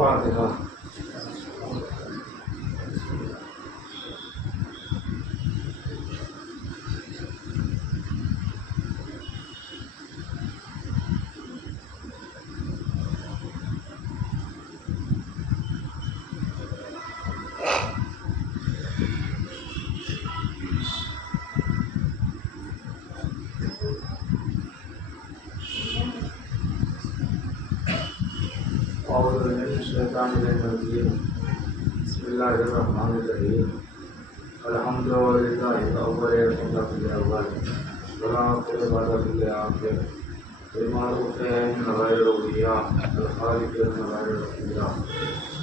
فاتحہ. اعوذ باللہ من الشیطان الرجیم. بسم اللہ الرحمن الرحیم. الحمد للہ الاول والحمد للہ والآخر بعد بالآخر. المعروف من غیر الاولیاء الخالق من غیر الاولیاء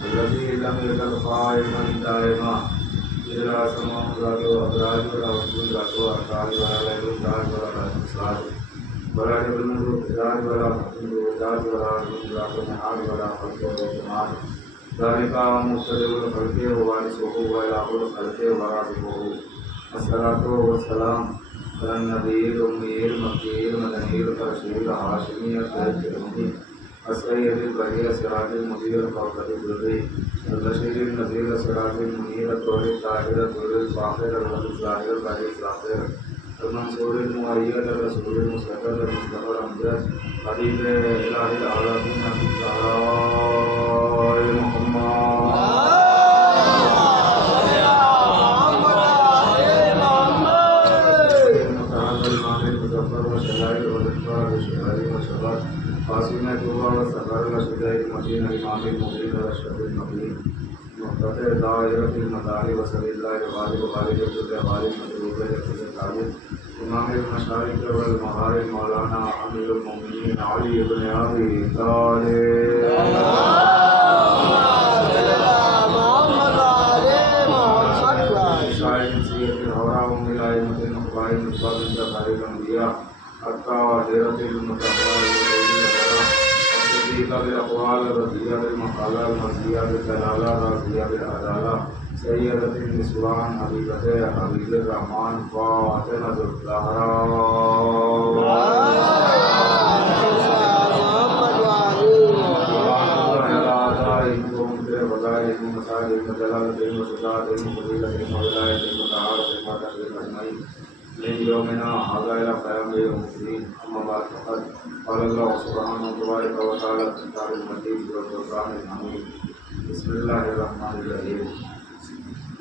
الذی لم یزل قائما دائما الا سماء ذات وابراج ولا وجود ذات وارکان ولا لیل ذات ولا انصار ولا جبل مروت ذات ولا فتن ذات ولا ذات نهار ولا خلق وجمال ذلك مبتدئ الخلق ووارثه وإله الخلق ورازقه. الصلاة والسلام على النبي الأمي المكي المدني الرشيد الهاشمي الطيب الأمي السيد البهي السراج المنير الكوكب الدري البشير النذير السراج المنير الطور الطاهر الطور الفاخر الوجه الظاهر البهي الظاهر المنصور المؤيد الرسول المصطفى المصطفى الأمجد حبيب إله العالمين الزهراء محمد. قاسم توبہ و سفر رشدہ المدین امام المبین رشد المبین مقتدر دائرۃ المدار و صلی اللہ علیہ وآلہ وسلم مطلوب طالب امام المشارق والمغارب مولانا امیر المؤمنین علی بن ابی طالب. شاہد سید الہورا و ملائمت النقبائن مصابن جبار الانبیاء حتی حضرت المتقوی بالاقوال الرضیہ بالمقالہ المرضیہ بالدلالہ راضیہ بالعدالہ سیدۃ النسوان حبیبۃ حبیب الرحمن فاطمہ الزہرا. من يومنا هذا إلى قيام يوم الدين. أما بعد فقد قال الله سبحانه وتعالى في الكتاب المجيد والقرآن الحميد. بسم الله الرحمن الرحيم.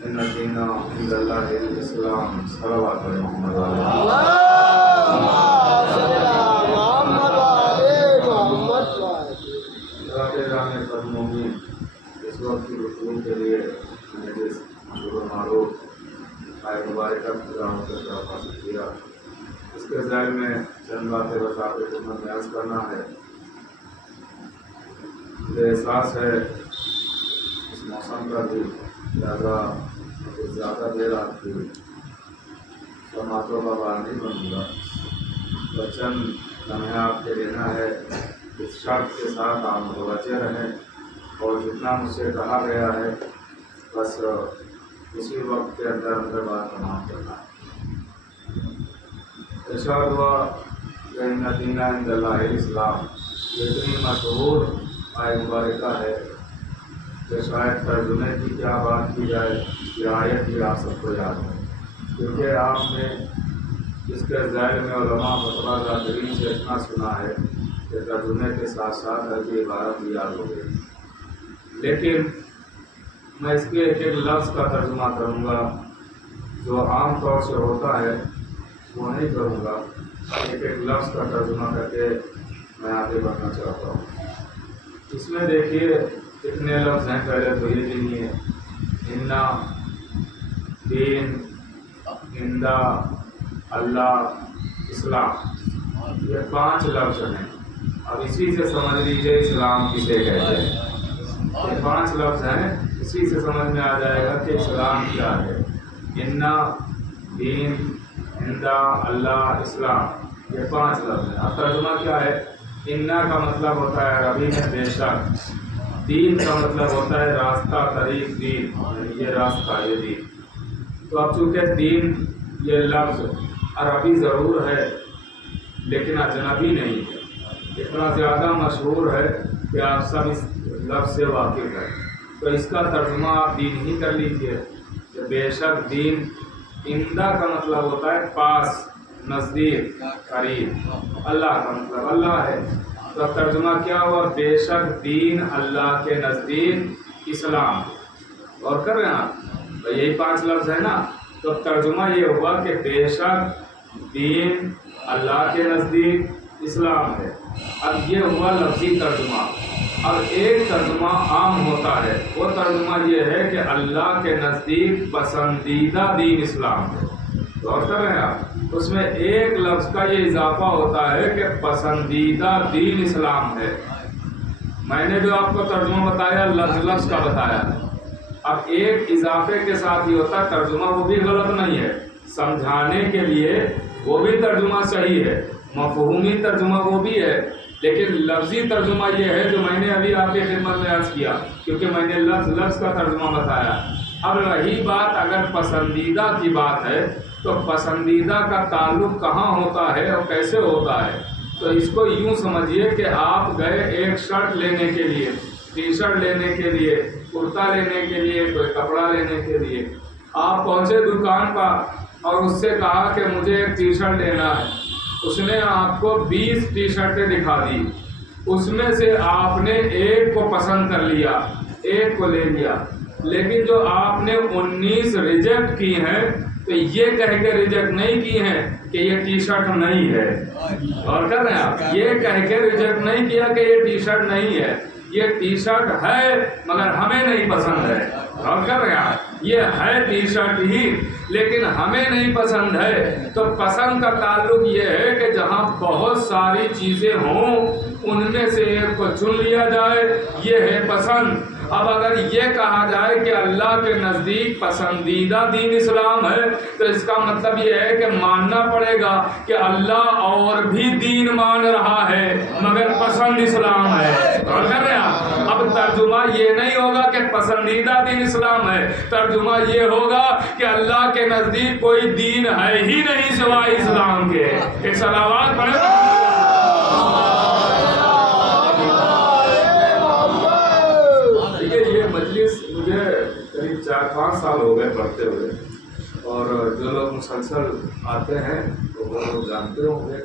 إن الدين عند الله الإسلام. صلوات محمد اللهم صل على محمد وعلى محمد. رابطہ قدموں میں اس وقت کی رسول کے لیے مجلس مشہور و معروف آئے مبارکہ پروگرام کا حاصل کیا. اس کے ذیل میں چند باتیں بس آپ کی خدمت میں عرض کرنا ہے. مجھے احساس ہے اس موسم کا بھی لہٰذا کچھ زیادہ دیر آپ کی سماعتوں کا بار نہیں بنوں گا. بچن لمحہ آپ کے لینا ہے. اس شرط کے ساتھ آپ متوجہ رہیں اور جتنا مجھ سے کہا گیا ہے بس اسی وقت کے اندر بات تمام کرنا ہے. ارشاد ہوا کہ ان الدین عند اللہ الاسلام. یہ اتنی مشہور آیت مبارکہ ہے کہ شاید ترجمے کی کیا بات کی جائے یہ آیت بھی آپ سب کو یاد ہے کیونکہ آپ نے اس کے ذیل میں علماء فتویٰ ذاکرین سے اتنا سنا ہے کہ ترجمے کے ساتھ ساتھ عربی عبارت بھی یاد ہو گئی. لیکن میں اس کے ایک لفظ کا ترجمہ کروں گا جو عام طور سے ہوتا ہے وہ نہیں کروں گا. ایک لفظ کا ترجمہ کر کے میں آگے بڑھنا چاہتا ہوں. اس میں دیکھیے کتنے لفظ ہیں. پہلے تو یہ بھی نہیں ہے انا دین اندا اللہ اسلام یہ 5 لفظ ہیں. اب اسی سے سمجھ لیجیے اسلام کسے کہتے ہیں. یہ 5 لفظ ہیں. اسی سے سمجھ میں آ جائے گا کہ اسلام کیا ہے. انا دین اندا اللہ اسلام یہ 5 لفظ ہیں. اب ترجمہ کیا ہے. انا کا مطلب ہوتا ہے عربی میں بے شک. دین کا مطلب ہوتا ہے راستہ طریق دین یعنی یہ راستہ یہ دین. تو اب چونکہ دین یہ لفظ عربی ضرور ہے لیکن اجنبی نہیں ہے. اتنا زیادہ مشہور ہے کہ آپ سب اس لفظ سے واقف ہے، تو اس کا ترجمہ آپ دین ہی کر لیجئے کہ بے شک دین، عندہ کا مطلب ہوتا ہے پاس، نزدیک، قریب، اللہ کا مطلب اللہ ہے، تو اب ترجمہ کیا ہوا؟ بے شک دین اللہ کے نزدیک اسلام۔ اور کر رہے ہیں آپ، تو یہی 5 لفظ ہے نا، تو ترجمہ یہ ہوا کہ بے شک دین اللہ کے نزدیک اسلام ہے۔ اب یہ ہوا لفظی ترجمہ۔ اب ایک ترجمہ عام ہوتا ہے، وہ ترجمہ یہ ہے کہ اللہ کے نزدیک پسندیدہ دین اسلام ہے۔ غور کر رہے ہیں آپ، اس میں ایک لفظ کا یہ اضافہ ہوتا ہے کہ پسندیدہ دین اسلام ہے۔ میں نے جو آپ کو ترجمہ بتایا لفظ کا بتایا، اب ایک اضافے کے ساتھ یہ ہوتا ہے ترجمہ، وہ بھی غلط نہیں ہے، سمجھانے کے لیے وہ بھی ترجمہ صحیح ہے، مفہومی ترجمہ وہ بھی ہے، لیکن لفظی ترجمہ یہ ہے جو میں نے ابھی آپ کی خدمت میں عرض کیا، کیونکہ میں نے لفظ کا ترجمہ بتایا۔ اب رہی بات اگر پسندیدہ کی بات ہے، تو پسندیدہ کا تعلق کہاں ہوتا ہے اور کیسے ہوتا ہے؟ تو اس کو یوں سمجھیے کہ آپ گئے ایک شرٹ لینے کے لیے، ٹی شرٹ لینے کے لیے، کرتا لینے کے لیے، کوئی کپڑا لینے کے لیے، آپ پہنچے دکان پر اور اس سے کہا کہ مجھے ایک ٹی شرٹ لینا ہے۔ اس نے آپ کو 20 ٹی شرٹیں دکھا دی، اس میں سے آپ نے ایک کو پسند کر لیا، ایک کو لے لیا، لیکن جو آپ نے 19 ریجیکٹ کی ہیں، تو یہ کہہ کے ریجیکٹ نہیں کی ہیں کہ یہ ٹی شرٹ نہیں ہے۔ اور کر رہے ہیں آپ، یہ کہہ کے ریجیکٹ نہیں کیا کہ یہ ٹی شرٹ نہیں ہے، یہ ٹی شرٹ ہے مگر ہمیں نہیں پسند ہے۔ اور کر رہے ہیں آپ، یہ ہے ٹی شرٹ ہی لیکن ہمیں نہیں پسند ہے۔ تو پسند کا تعلق یہ ہے کہ جہاں بہت ساری چیزیں ہوں ان میں سے ایک کو چن لیا جائے، یہ ہے پسند۔ اب اگر یہ کہا جائے کہ اللہ کے نزدیک پسندیدہ دین اسلام ہے، تو اس کا مطلب یہ ہے کہ ماننا پڑے گا کہ اللہ اور بھی دین مان رہا ہے مگر پسند اسلام ہے۔ اور کر رہے ہیں اب ترجمہ یہ نہیں ہوگا کہ پسندیدہ دین اسلام ہے، ترجمہ یہ ہوگا کہ اللہ کے نزدیک کوئی دین ہے ہی نہیں سوائے اسلام کے۔ ایک صلوات پڑھیں۔ مجھے قریب 4-5 سال ہو گئے پڑھتے ہوئے، اور جو لوگ مسلسل آتے ہیں تو وہ لوگ جانتے ہوں گے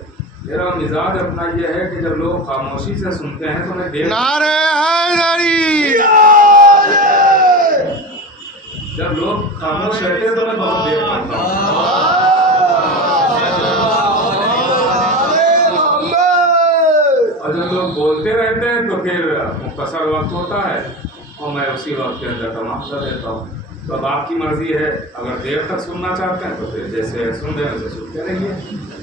میرا مزاج اپنا یہ ہے کہ جب لوگ خاموشی سے سنتے ہیں تو میں دیر، جب لوگ خاموش رہتے ہیں تو میں بہت دیر پڑھتا ہوں، اور جب لوگ بولتے رہتے ہیں تو پھر مختصر وقت ہوتا ہے اور میں اسی وقت کے اندر تمام کر دیتا ہوں۔ تو اب آپ کی مرضی ہے، اگر دیر تک سننا چاہتے ہیں تو پھر جیسے سن رہے ہیں ویسے سنتے رہیے،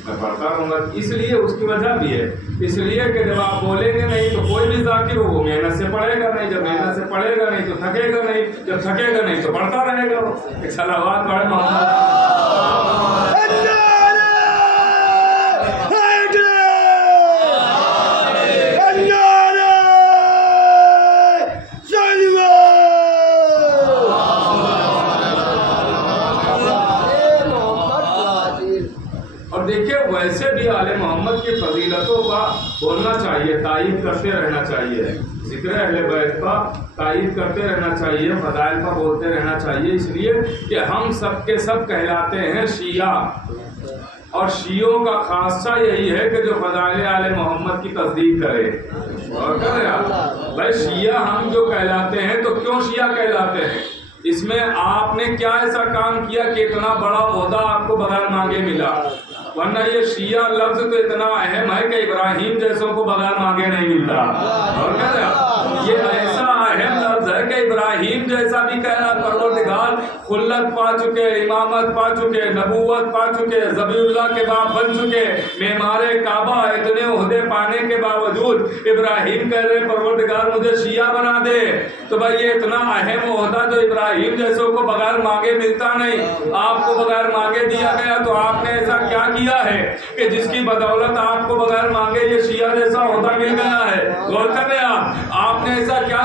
میں پڑھتا رہوں گا۔ اس لیے اس کی وجہ بھی ہے، اس لیے کہ جب آپ بولیں گے نہیں تو کوئی بھی ذاکر ہو وہ محنت سے پڑھے گا نہیں، جب محنت سے پڑھے گا نہیں تو تھکے گا نہیں، جب تھکے گا نہیں تو پڑھتا رہے گا۔ ایک صلوات پڑھیں محمد۔ ویسے بھی آل محمد کی فضیلتوں کا بولنا چاہیے، تعریف کرتے رہنا چاہیے، ذکر اہل بیت کا تعریف کرتے رہنا چاہیے، فضائل کا بولتے رہنا چاہیے، اس لیے کہ ہم سب کے سب کہلاتے ہیں شیعہ، اور شیعوں کا خاصہ یہی ہے کہ جو فضائل آل محمد کی تصدیق کرے۔ اور کر رہے آپ بھائی، شیعہ ہم جو کہلاتے ہیں تو کیوں شیعہ کہلاتے ہیں؟ اس میں آپ نے کیا ایسا کام کیا کہ اتنا بڑا عہدہ آپ کو بغیر مانگے ملا؟ ورنہ یہ شیعہ لفظ تو اتنا اہم ہے کہ ابراہیم جیسوں کو بغیر مانگے نہیں ملتا۔ اور کہہ رہے یہ ایسا اہم لفظ ہے کہ ابراہیم جیسا بھی کہنا، پروردگار خلت پا چکے، امامت پا چکے، نبوت پا چکے، ذبیح اللہ کے باپ بن چکے، معمار کعبہ، اتنے عہدے پانے کے باوجود ابراہیم کہہ رہے پروردگار مجھے شیعہ بنا دے۔ تو بھائی یہ اتنا اہم عہدہ جو ابراہیم جیسوں کو بغیر مانگے ملتا نہیں، آپ کو بغیر مانگے دیا گیا، تو آپ نے ایسا کیا کیا ہے کہ جس کی بدولت آپ کو بغیر مانگے یہ شیعہ جیسا عہدہ مل گیا ہے؟ غور کر رہے ہیں آپ نے ایسا کیا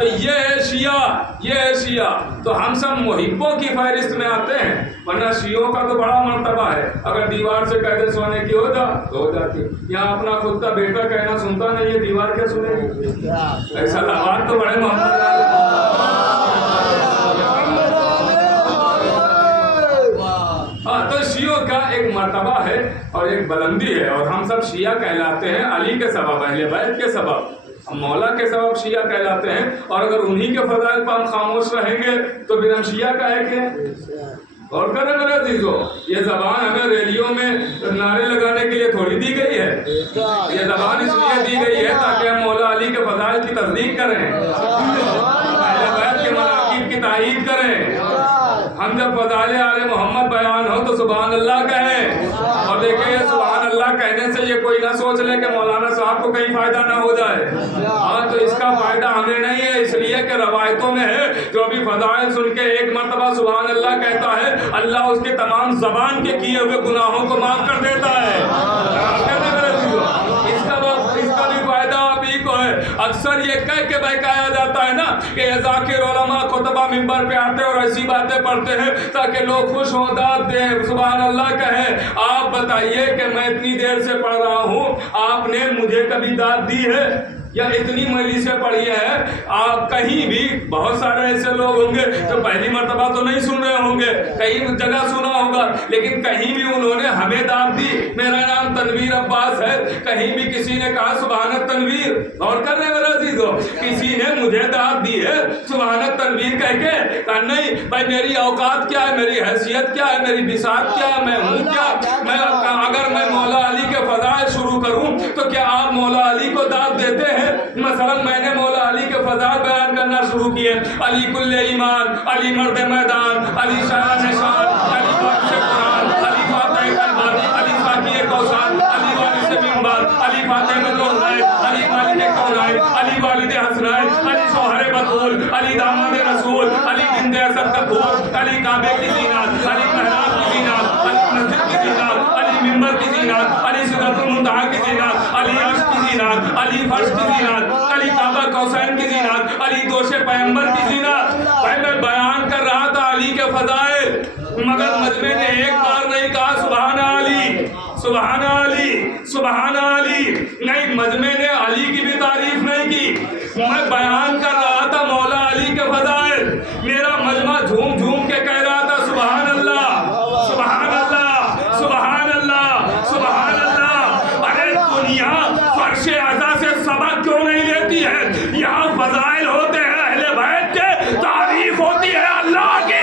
تو یہ ہے شیعہ، یہ ہے شیعہ. تو ہم سب محبوں کی فہرست میں آتے ہیں، ورنہ شیعوں کا تو بڑا مرتبہ ہے. اگر دیوار سے کہہ دے سونے کی ہو جا تو ہو جاتی. یہاں اپنا خود کا بیٹا کہنا سنتا نہیں ہے، دیوار کیا سنے گی؟ ایسا آواز تو بڑے محمد تو شیعوں کا ایک مرتبہ ہے اور ایک بلندی ہے، اور ہم سب شیعہ کہلاتے ہیں علی کے سبب، اہل بیت کے سبب، ہم مولا کے سبب شیعہ کہلاتے ہیں. اور اگر انہی کے فضائل پر ہم خاموش رہیں گے تو پھر ہم شیعہ کہے کہ. اور کرے میرے عزیزو، یہ زبان ہمیں ریلیوں میں نعرے لگانے کے لیے تھوڑی دی گئی ہے. یہ زبان اس لیے دی گئی ہے تاکہ ہم مولا علی کے فضائل کی تصدیق کریں، اہل بیت کے مناقب کی تائید کریں. ہم جب فضائل آل محمد بیان ہو تو سبحان اللہ کہیں. اور دیکھیں یہ سبحان اللہ کہنے سے یہ کوئی نہ سوچ لے کہ مولانا صاحب کو کہیں فائدہ نہ ہو جائے. ہاں تو اس کا فائدہ ہمیں نہیں ہے، اس لیے کہ روایتوں میں ہے جو بھی فضائل سن کے ایک مرتبہ سبحان اللہ کہتا ہے اللہ اس کے تمام زبان کے کیے ہوئے گناہوں کو معاف کر دیتا ہے. اس کا بھی فائدہ آپ ہی کو ہے. اکثر یہ کہہ کے بہکایا جاتا ہے نا کہ یہ ذاکر علماء خطبہ منبر پہ آتے اور ایسی باتیں پڑھتے ہیں تاکہ لوگ خوش ہوں، داد دیں، سبحان اللہ کہیں. آپ بتائیے کہ میں اتنی دیر سے پڑھ رہا ہوں، آپ نے مجھے کبھی داد دی ہے یا اتنی مجلسیں پڑھی ہے؟ آپ کہیں بھی بہت سارے ایسے لوگ ہوں گے جو پہلی مرتبہ تو نہیں سن رہے ہوں گے، کئی جگہ سنا ہوگا، لیکن کہیں بھی انہوں نے ہمیں داد دی. میرا نام تنویر عباس ہے، کہیں بھی کسی نے کہا سبحان تنویر؟ اور کر رہے میرا عزیزو، کسی نے مجھے داد دی ہے سبحان تنویر کہہ کے؟ کہا نہیں بھائی، میری اوقات کیا ہے، میری حیثیت کیا ہے، میری بساط کیا ہے، میں ہوں کیا. اگر میں مولا علی کے فضائل شروع کروں تو کیا آپ مولا علی کو داد دیتے ہیں؟ مثلا میں نے مولا علی کے فضائل بیان کرنا شروع کیے. علی کل ایمان، علی مرد میدان، علی شاہ نشان، علی بادشاہ قرآن، علی فاتح کلمات، علی ساقی کوثر، علی وارث منبر، علی فاتح مجروحین، علی مالک کونین، علی والد حسنین، علی شوہر بطول، علی داماد رسول، علی جند اسد کپور، علی کعبے کی زینت، علی محراب کی زینت، علی مسجد کی زینت، علی منبر کی زینت، علی سدرۃ المنتہا کی زینت، علی عرش کی زینت، علی فرش کی زینت، علی کعبہ کوثین کی زینت، علی دوش پیغمبر کی زینت. بھائی میں بیان کر رہا تھا علی کے فضائل، مگر مجمع نے ایک بار نہیں کہا سبحان علی، سبحان علی، سبحان علی. نہیں، مجمع نے علی کی بھی تعریف نہیں کی. میں بیان کر رہا تھا مولا علی کے فضائل، میرا مجمع جھوم جھوم کے کہہ رہا تھا سبحان اللہ، سبحان اللہ، سبحان اللہ، سبحان اللہ. ارے دنیا فرش اعضا سے سبق کیوں نہیں لیتی ہے؟ یہاں فضائل ہوتے ہیں اہل بیت کے، تعریف ہوتی ہے اللہ کی.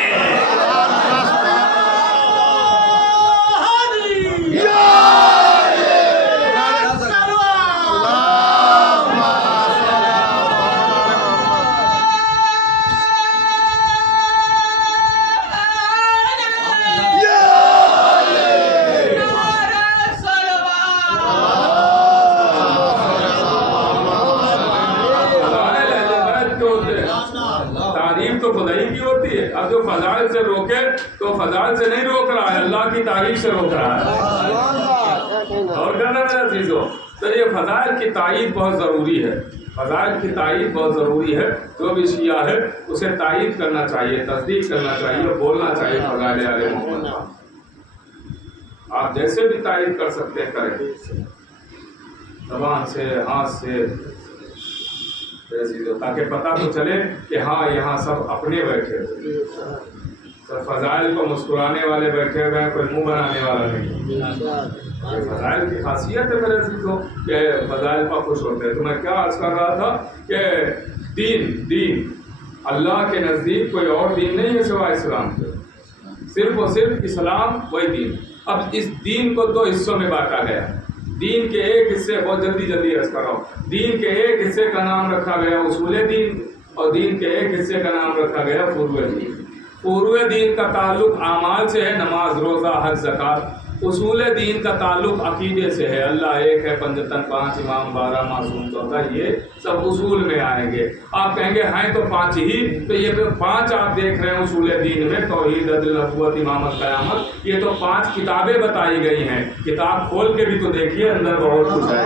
اب جو فضائل سے روکے تو فضائل سے نہیں روک رہا ہے، اللہ کی تعریف سے روک رہا ہے. اور کہنا میرا عزیزو، تو یہ فضائل کی تائید بہت ضروری ہے، فضائل کی تائید بہت ضروری ہے. جو بھی شیعہ ہے اسے تائید کرنا چاہیے، تصدیق کرنا چاہیے، بولنا چاہیے فضائل آل محمد. آپ جیسے بھی تائید کر سکتے ہیں کریں، زبان سے، ہاتھ سے، تاکہ پتہ تو چلے کہ ہاں یہاں سب اپنے بیٹھے ہوئے، سب فضائل کو مسکرانے والے بیٹھے ہوئے ہیں، کوئی منہ بنانے والا نہیں. فضائل کی خاصیت ہے میرے عزیزوں کہ فضائل پر خوش ہوتے ہیں. تو میں کیا عرض کر رہا تھا کہ دین اللہ کے نزدیک کوئی اور دین نہیں ہے سوائے اسلام کے، صرف اور صرف اسلام وہی دین. اب اس دین کو دو حصوں میں بانٹا گیا. دین کے ایک حصے، بہت جلدی عرض کر رہا ہوں، دین کے ایک حصے کا نام رکھا گیا اصول دین، اور دین کے ایک حصے کا نام رکھا گیا فروع دین. فروع دین کا تعلق اعمال سے ہے، نماز، روزہ، حج، زکوٰۃ. اصول دین کا تعلق عقیدے سے ہے، اللہ ایک ہے، پنجتن پانچ، امام 12، معصوم 14، یہ سب اصول میں آئیں گے. آپ کہیں گے ہیں تو پانچ ہی، تو یہ تو پانچ آپ دیکھ رہے ہیں اصول دین میں، توحید، عدل، نبوت، امامت، قیامت، یہ تو 5 کتابیں بتائی گئی ہیں. کتاب کھول کے بھی تو دیکھیے، اندر بہت کچھ ہے.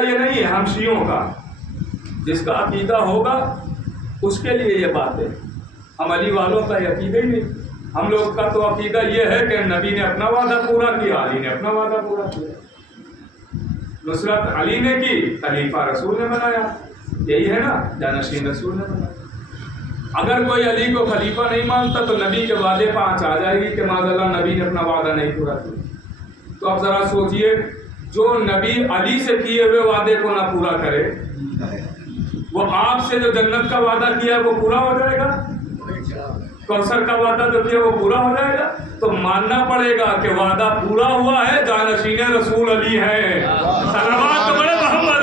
عقیدہ یہ نہیں ہے ہم شیعوں کا، جس کا عقیدہ ہوگا اس کے لیے یہ بات ہے، ہم علی والوں کا یہ عقیدہ ہی نہیں۔ ہم لوگ کا تو عقیدہ یہ ہے کہ نبی نے اپنا وعدہ پورا کیا، علی نے اپنا وعدہ پورا کیا، نصرت علی نے کی، خلیفہ رسول نے بنایا، یہی ہے نا، جانشین رسول نے بنایا۔ اگر کوئی علی کو خلیفہ نہیں مانتا تو نبی کے وعدے پہ آنچ آ جائے گی کہ معاذ اللہ نبی نے اپنا وعدہ نہیں پورا کیا۔ تو اب ذرا سوچئے، جو نبی علی سے کیے ہوئے وعدے کو نہ پورا کرے، وہ آپ سے جو جنت کا وعدہ کیا ہے وہ پورا ہو جائے گا؟ کوثر کا وعدہ جو کیا وہ پورا ہو جائے گا؟ تو ماننا پڑے گا کہ وعدہ پورا ہوا ہے، جانشین رسول علی ہے، صلوات بڑے محمد۔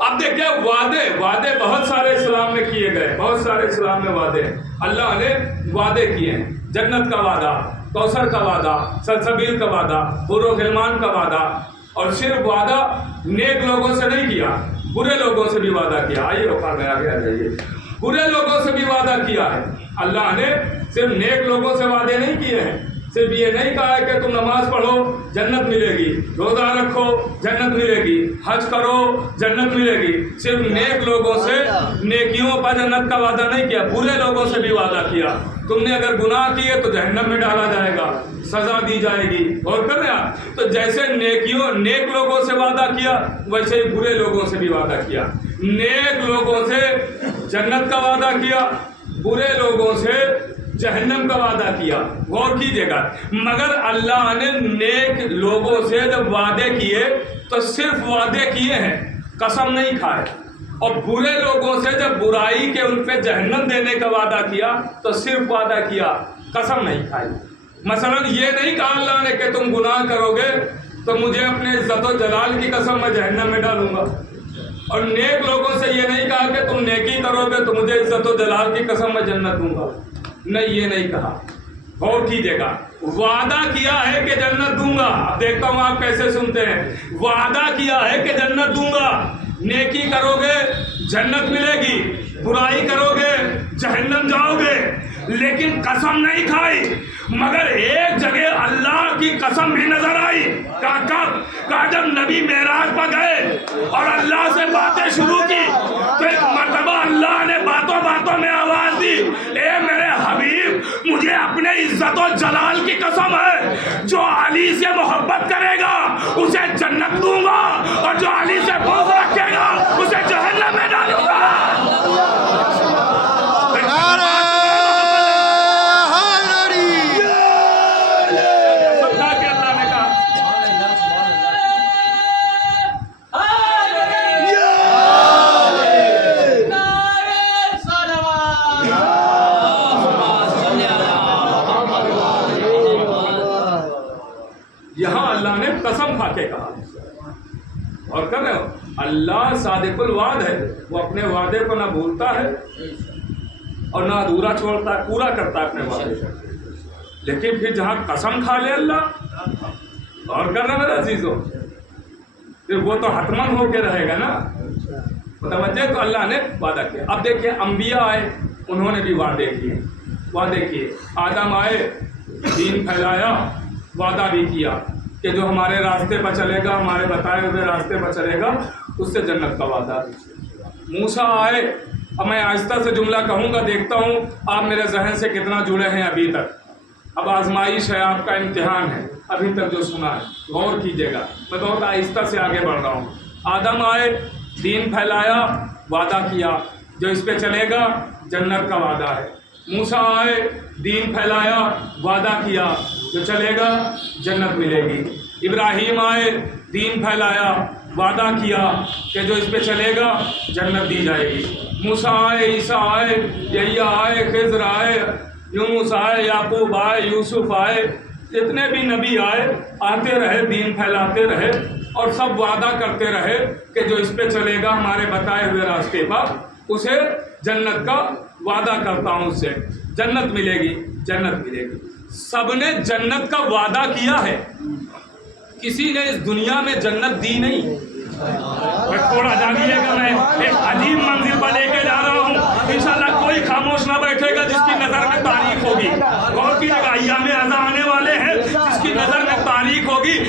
اب دیکھیں وعدے بہت سارے اسلام میں کیے گئے، بہت سارے اسلام میں وعدے اللہ نے وعدے کیے ہیں، جنت کا وعدہ، کوثر کا وعدہ، سلسبیل کا وعدہ، حور و غلمان کا وعدہ، اور صرف وعدہ نیک لوگوں سے نہیں کیا، برے لوگوں سے بھی وعدہ کیا۔ آئیے اوپر میں آگے آ جائیے، برے لوگوں سے بھی وعدہ کیا ہے اللہ نے، صرف نیک لوگوں سے وعدے نہیں کیے ہیں، صرف یہ نہیں کہا ہے کہ تم نماز پڑھو جنت ملے گی، روزہ رکھو جنت ملے گی، حج کرو جنت ملے گی، صرف نیک لوگوں سے نیکیوں پر جنت کا وعدہ نہیں کیا، برے لوگوں سے بھی وعدہ کیا، تم نے اگر گناہ کیے تو جہنم میں ڈالا جائے گا، سزا دی جائے گی۔ اور کر رہے ہیں تو جیسے نیک لوگوں سے وعدہ کیا ویسے ہی برے لوگوں سے بھی وعدہ کیا، نیک لوگوں سے جنت کا وعدہ کیا، برے لوگوں سے جہنم کا وعدہ کیا۔ غور کیجیے گا، مگر اللہ نے نیک لوگوں سے جب وعدے کیے تو صرف وعدے کیے ہیں، قسم نہیں کھائے، اور برے لوگوں سے جب برائی کے ان پہ جہنم دینے کا وعدہ کیا تو صرف وعدہ کیا، قسم نہیں کھائی۔ مثلا یہ نہیں کہا اللہ نے کہ تم گناہ کرو گے تو مجھے اپنے عزت و جلال کی قسم میں جہنم میں ڈالوں گا، اور نیک لوگوں سے یہ نہیں کہا کہ تم نیکی کرو گے تو مجھے عزت و جلال کی قسم میں جنت دوں گا، نہیں، یہ نہیں کہا۔ غور کیجیے گا، وعدہ کیا ہے کہ جنت دوں گا، اب دیکھتا ہوں آپ کیسے سنتے ہیں، وعدہ کیا ہے کہ جنت دوں گا، نیکی کرو گے جنت ملے گی، برائی کرو گے جہنم جاؤ گے، لیکن قسم نہیں کھائی۔ مگر ایک جگہ اللہ کی قسم بھی نظر آئی، کہا جب نبی معراج پر گئے اور اللہ سے باتیں شروع کی تو ایک مرتبہ اللہ نے باتوں باتوں میں آواز دی، اے میرے حبیب مجھے اپنے عزت و جلال کی قسم ہے، جو علی سے محبت کرے گا اسے جنت دوں گا، اور جو علی سے بغض رکھے گا اسے جہنم میں ڈالوں گا۔ یہاں اللہ نے قسم کھا کے کہا، اور کر رہے ہو اللہ صادق الوعد ہے، وہ اپنے وعدے کو نہ بھولتا ہے اور نہ ادھورا چھوڑتا ہے، پورا کرتا ہے اپنے وعدے کو۔ لیکن پھر جہاں قسم کھا لے اللہ، اور کر رہے میرے عزیزوں، پھر وہ تو حتمن ہو کے رہے گا نا، متوجہ۔ تو اللہ نے وعدہ کیا۔ اب دیکھیے انبیاء آئے، انہوں نے بھی وعدے کیے، آدم آئے، دین پھیلایا، وعدہ بھی کیا کہ جو ہمارے راستے پر چلے گا، ہمارے بتائے ہوئے راستے پر چلے گا اس سے جنت کا وعدہ۔ موسیٰ آئے، اب میں آہستہ سے جملہ کہوں گا، دیکھتا ہوں آپ میرے ذہن سے کتنا جڑے ہیں ابھی تک، اب آزمائش ہے، آپ کا امتحان ہے، ابھی تک جو سنا ہے غور کیجیے گا، میں بہت آہستہ سے آگے بڑھ رہا ہوں۔ آدم آئے، دین پھیلایا، وعدہ کیا، جو اس پہ چلے گا جنت کا وعدہ ہے۔ موسیٰ آئے، دین پھیلایا، وعدہ کیا، جو چلے گا جنت ملے گی۔ ابراہیم آئے، دین پھیلایا، وعدہ کیا کہ جو اس پہ چلے گا جنت دی جائے گی۔ موسیٰ آئے، عیسیٰ آئے، یحییٰ آئے، خضر آئے، یونس آئے، یعقوب آئے، یوسف آئے، جتنے بھی نبی آئے آتے رہے، دین پھیلاتے رہے، اور سب وعدہ کرتے رہے کہ جو اس پہ چلے گا ہمارے بتائے ہوئے راستے پر اسے جنت کا وعدہ کرتا ہوں، اس سے جنت ملے گی، جنت ملے گی۔ سب نے جنت کا وعدہ کیا ہے، کسی نے اس دنیا میں جنت دی نہیں۔ تھوڑا جانیے گا، میں ایک عجیب منزل پر لے کے جا رہا ہوں، انشاءاللہ کوئی خاموش نہ بیٹھے گا جس کی نظر میں تاریخ ہوگی۔ غور کیجیے گا، ایام اذا آنے والے ہیں جس کی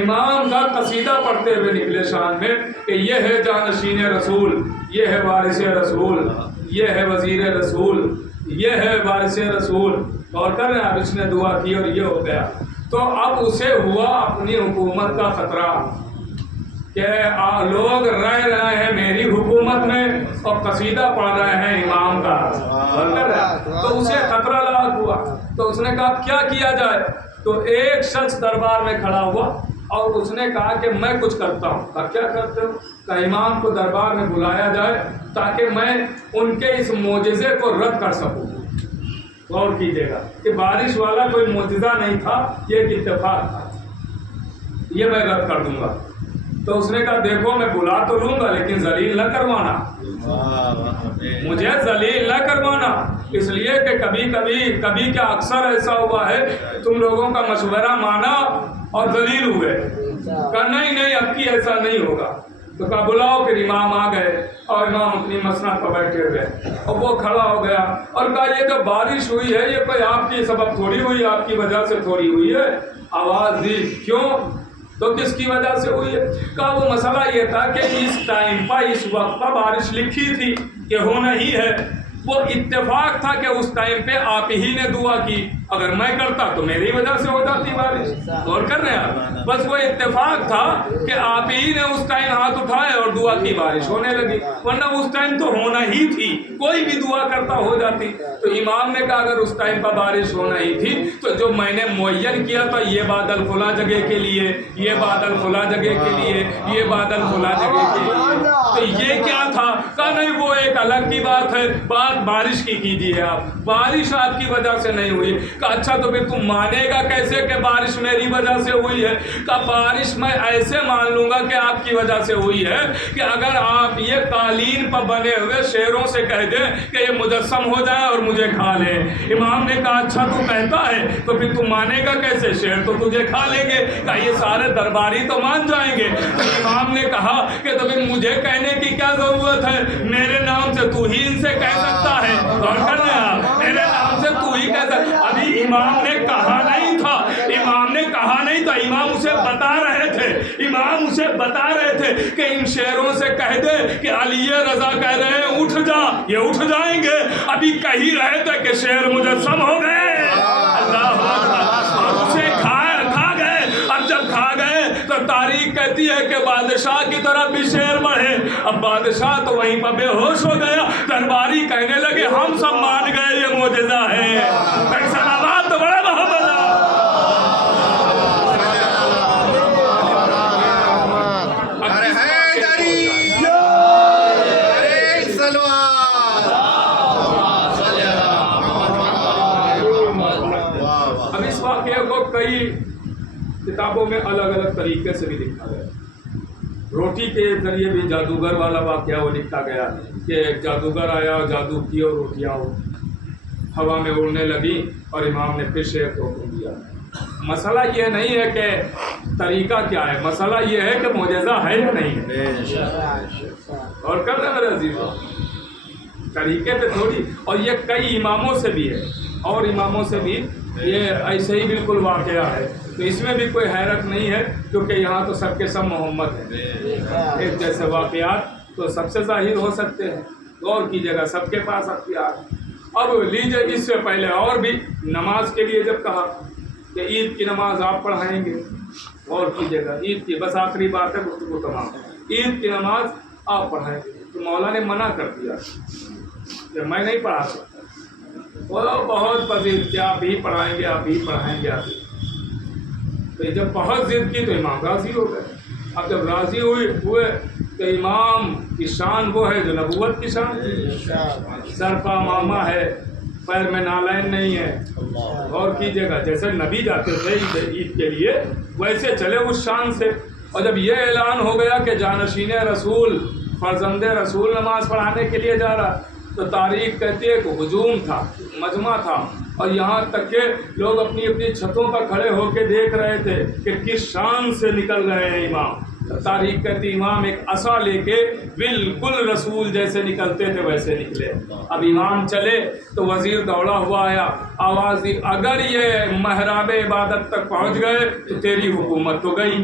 امام کا قصیدہ پڑھتے ہوئے نکلے شان میں کہ یہ ہے جانشین رسول، یہ ہے وارث رسول، یہ ہے وزیر رسول، یہ ہے وارث رسول، اور کر رہے ہیں. اب اس نے دعا کی اور یہ ہو گیا. تو اب اسے ہوا اپنی حکومت کا خطرہ کہ لوگ رہ رہے ہیں میری حکومت میں اور قصیدہ پڑھ رہے ہیں امام کا، اور کر رہے ہیں. تو اسے خطرہ لاحق ہوا. تو اس نے کہا کیا کیا جائے؟ تو ایک شخص دربار میں کھڑا ہوا اور اس نے کہا کہ میں کچھ کرتا ہوں. کہا کیا کرتے ہو؟ کہ امام کو دربار میں بلایا جائے تاکہ میں ان کے اس معجزے کو رد کر سکوں. غور کیجیے گا کہ بارش والا کوئی معجزہ نہیں تھا، یہ ایک اتفاق تھا، یہ میں رد کر دوں گا. تو اس نے کہا دیکھو میں بلا تو لوں گا لیکن ذلیل نہ کروانا، مجھے ذلیل نہ کروانا. اس لیے کہ کبھی کیا اکثر ایسا ہوا ہے تم لوگوں کا مشورہ مانا اور ذلیل ہوئے. کہا نہیں اب کی ایسا نہیں ہوگا. تو کہا بلاؤ. پھر امام آ گئے اور امام اپنی مسند پر بیٹھے ہوئے اور وہ کھڑا ہو گیا اور کہا یہ جو بارش ہوئی ہے یہ کوئی آپ کی سبب تھوڑی ہوئی، آپ کی وجہ سے تھوڑی ہوئی ہے. آواز دی کیوں؟ تو کس کی وجہ سے ہوئی ہے؟ کہا وہ مسئلہ یہ تھا کہ اس ٹائم پر اس وقت پر بارش لکھی تھی کہ ہونا ہی ہے. وہ اتفاق تھا کہ اس ٹائم پہ آپ ہی نے دعا کی، اگر میں کرتا تو میری وجہ سے ہو جاتی بارش. غور کر رہے ہیں آپ؟ بس وہ اتفاق تھا کہ آپ ہی نے اس ٹائم ہاتھ اٹھائے اور دعا کی، بارش ہونے لگی. ورنہ اس ٹائم تو ہونا ہی تھی، کوئی بھی دعا کرتا ہو جاتی. تو امام نے کہا اگر اس ٹائم پر بارش ہونا ہی تھی تو جو میں نے معین کیا تھا یہ بادل فلاں جگہ کے لیے، یہ بادل فلاں جگہ کے لیے، یہ بادل فلاں جگہ کے لیے، تو یہ کیا تھا؟ کہا نہیں وہ ایک الگ کی بات ہے، بات بارش کی کیجیے آپ. بارش آپ کی وجہ سے نہیں ہوئی. کہا اچھا تو پھر تم مانے گا کیسے کہ بارش میری وجہ سے ہوئی ہے؟ کہا بارش میں ایسے مان لوں گا کہ آپ کی وجہ سے ہوئی ہے کہ اگر آپ یہ قالین پر بنے ہوئے شیروں سے کہہ دیں کہ یہ مجسم ہو جائے اور مجھے کھا لے. امام نے کہا اچھا تو کہتا ہے تو پھر تم مانے گا کیسے؟ شیر تو تجھے کھا لیں گے. کہا یہ سارے درباری تو مان جائیں گے. تو امام نے کہا کہ تو پھر مجھے کہنے کی کیا ضرورت ہے؟ میرے نام سے تو ہی ان سے کہہ سکتا ہے. اور کر رہے آپ میرے نام سے تو ہی کہہ سکتا. ابھی امام نے کہا نہیں تھا، امام نے کہا نہیں تھا، امام اسے بتا رہے تھے، امام اسے بتا رہے تھے کہ ان شیروں سے کہہ دے کہ علی رضا کہہ رہے ہیں اٹھ جا، یہ اٹھ جائیں گے. ابھی کہی رہے تھے کہ شیر مجسم ہو گئے. اللہ اکبر. اور اسے کھا گئے. اب جب کھا گئے تو تاریخ کہتی ہے کہ بادشاہ کی طرف بھی شیر بڑھے. اب بادشاہ تو وہیں پر بے ہوش ہو گیا. درباری کہنے لگے ہم سب مان گئے یہ معجزہ ہے. سلامات تو بڑا محبت کتابوں میں الگ الگ طریقے سے بھی لکھا گیا. روٹی کے ذریعے بھی جادوگر والا واقعہ وہ لکھا گیا کہ ایک جادوگر آیا اور جادو کی اور روٹیاں ہوا میں اڑنے لگی اور امام نے پھر شیر کو حکم دیا. مسئلہ یہ نہیں ہے کہ طریقہ کیا ہے، مسئلہ یہ ہے کہ معجزہ ہے یا نہیں ہے. اور کر رہے میرے عزیزوں طریقے پہ تھوڑی. اور یہ کئی اماموں سے بھی ہے اور اماموں سے بھی یہ ایسے ہی بالکل واقعہ ہے. تو اس میں بھی کوئی حیرت نہیں ہے کیونکہ یہاں تو سب کے سب محمد ہیں. ایک جیسے واقعات تو سب سے ظاہر ہو سکتے ہیں. غور کیجیے گا سب کے پاس اختیار. اب لیجیے اس سے پہلے اور بھی نماز کے لیے جب کہا کہ عید کی نماز آپ پڑھائیں گے. غور کیجیے گا عید کی بس آخری بات ہے گفتگو تمام. عید کی نماز آپ پڑھائیں گے تو مولا نے منع کر دیا کہ میں نہیں پڑھا سکتا. وہ بہت پذیر کہ آپ ہی پڑھائیں گے آپ ہی پڑھائیں گے آپ ہی. تو جب بہت ضد کی تو امام راضی ہو گئے. اب جب راضی ہوئے تو امام کی شان وہ ہے جو نبوت کی شان تھی. سر پا ماما ہے، پیر میں نالین نہیں ہے. غور کیجیے گا جیسے نبی جاتے تھے عید کے لیے ویسے چلے اس شان سے. اور جب یہ اعلان ہو گیا کہ جانشین رسول فرزند رسول نماز پڑھانے کے لیے جا رہا تو تاریخ کہتی ہے کہ ہجوم تھا، مجمع تھا. اور یہاں تک کہ لوگ اپنی اپنی چھتوں پر کھڑے ہو کے دیکھ رہے تھے کہ کس شان سے نکل رہے ہیں امام. تاریخ کہتی امام ایک عصا لے کے بالکل رسول جیسے نکلتے تھے ویسے نکلے. اب امام چلے تو وزیر دوڑا ہوا آیا, آواز دی اگر یہ محراب عبادت تک پہنچ گئے تو تیری حکومت تو گئی.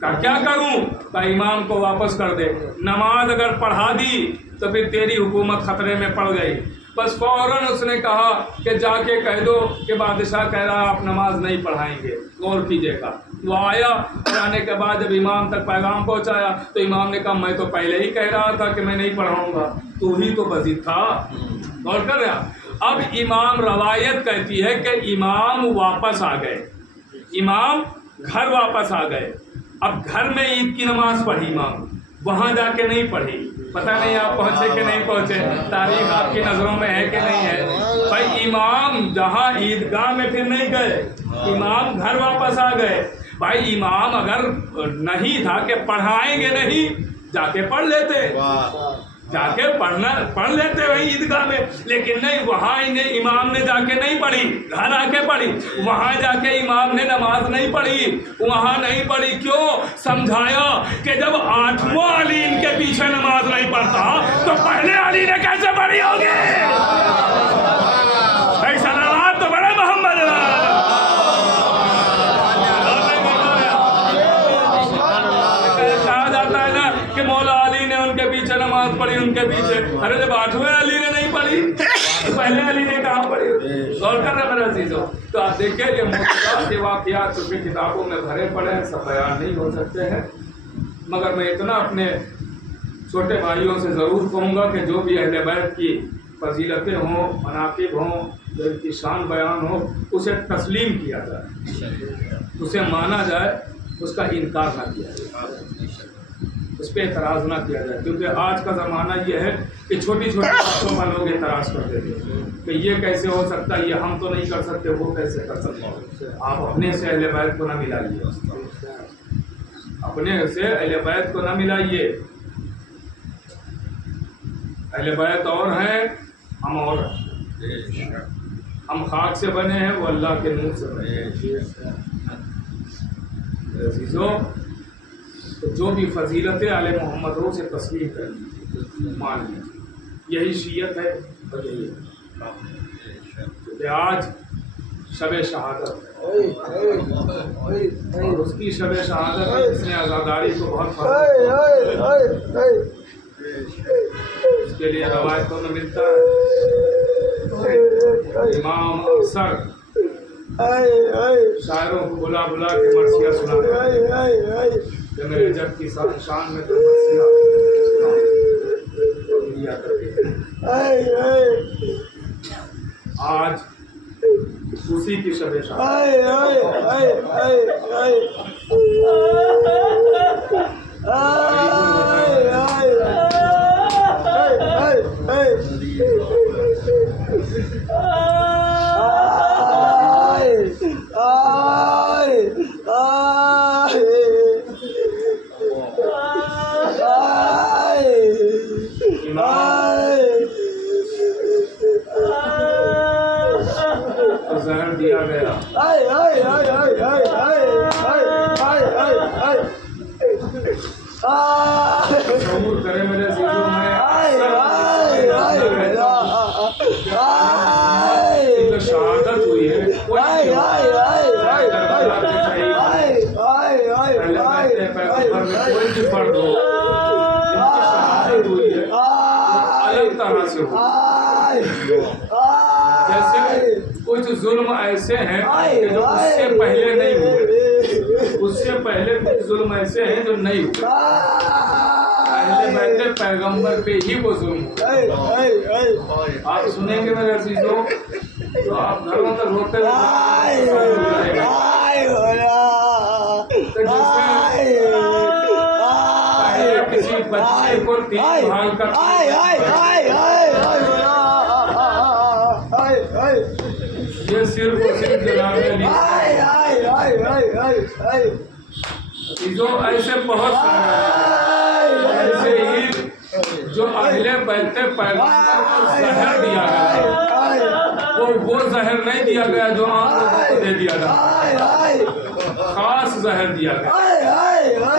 کیا کروں؟ کہ امام کو واپس کر دے. نماز اگر پڑھا دی تو پھر تیری حکومت خطرے میں پڑ گئی. بس فوراً اس نے کہا کہ جا کے کہہ دو کہ بادشاہ کہہ رہا آپ نماز نہیں پڑھائیں گے, غور کیجیے گا. وہ آیا اور آنے کے بعد جب امام تک پیغام پہنچایا تو امام نے کہا میں تو پہلے ہی کہہ رہا تھا کہ میں نہیں پڑھاؤں گا, تو ہی تو وزیر تھا. غور کر رہا. اب امام, روایت کہتی ہے کہ امام واپس آ گئے, امام گھر واپس آ گئے. اب گھر میں عید کی نماز پڑھی امام, وہاں جا کے نہیں پڑھی. پتہ نہیں آپ پہنچے کہ نہیں پہنچے, تاریخ آپ کی نظروں میں ہے کہ نہیں ہے. بھائی امام جہاں عیدگاہ میں پھر نہیں گئے, امام گھر واپس آ گئے. بھائی امام اگر نہیں تھا کہ پڑھائیں گے نہیں, جا کے پڑھ لیتے, جا کے پڑھ لیتے وہی عیدگاہ میں. لیکن نہیں, وہاں امام نے جا کے نہیں پڑھی, گھر آ کے پڑھی. وہاں جا کے امام نے نماز نہیں پڑھی, وہاں نہیں پڑھی. کیوں؟ سمجھایا کہ جب 8واں علی ان کے پیچھے نماز نہیں پڑھتا تو پہلے علی نے کیسے پڑھی ہوگی. صلوات تو بڑے محمد. کہا جاتا ہے نا کہ مولا علی نے ان کے پیچھے نماز پڑھی, ان کے پیچھے. ارے جب 8ویں علی نے نہیں پڑھی تو پہلے علی نے کہاں پڑھی؟ غور کر رہے میرے عزیزوں. تو آپ دیکھیں یہ معجزات کے واقعات چونکہ کتابوں میں بھرے پڑے ہیں, سب بیان نہیں ہو سکتے ہیں. مگر میں اتنا اپنے چھوٹے بھائیوں سے ضرور کہوں گا کہ جو بھی اہل بیت کی فضیلتیں ہوں, مناقب ہوں, جو ان کی شان بیان ہو, اسے تسلیم کیا جائے, اسے مانا جائے, اس کا انکار نہ کیا جائے, اس پہ اعتراض نہ کیا جائے. کیونکہ آج کا زمانہ یہ ہے کہ چھوٹی چھوٹی باتوں پر لوگ اعتراض کر دیتے ہیں کہ یہ کیسے ہو سکتا ہے, یہ ہم تو نہیں کر سکتے, وہ کیسے کر سکتے. آپ اپنے سے اہل بیت کو نہ ملائیے, اپنے سے اہل بیت کو نہ ملائیے. اہل بیت اور ہیں, ہم اور ہیں. ہم خاک سے بنے ہیں, وہ اللہ کے نور سے بنے ہیں. عزیزوں, تو جو بھی فضیلت آل محمد ہو اسے تسلیم کر لیجیے, مان لیجیے. یہی شیعت ہے اور یہی ہے. کیونکہ آج شب شہادت ہے, اور اس کی شب شہادت ہے جس نے عزاداری کو بہت اس کے لیے روایتوں میں ملتا ہے. امام اکثر شاعروں کو بلا بلا کے مرثیہ سناتے کہ میرے جب کی شان میں تو مرثیہ دیا کرتے ہیں. آج اسی کی شب شہادت. زہر دیا گیا. تصور کرے میرے عزیزوں, میں شہادت ہوئی ہے, کوئی بھی فرد ہو, شہادت ہوئی ہے الگ طرح سے ہو. جیسے کچھ ظلم ایسے ہیں کہ جو اس سے پہلے نہیں ہوئے, اس سے پہلے کچھ ظلم ایسے ہیں جو نہیں ہوئے. اہل بیت پیغمبر پہ ہی وہ ظلم ہوئے. آپ سنیں گے میرے عزیزوں تو آپ گھروں تک ہوتے کسی بچے کو تین بھال کر یہ صرف اور صرف جناب علی. عزیزوں ایسے بہت ایسے ہی جو اہل بیت پیغمبر کو زہر دیا گیا, وہ زہر نہیں دیا گیا جو عام لوگوں کو دے دیا گیا, خاص زہر دیا گیا.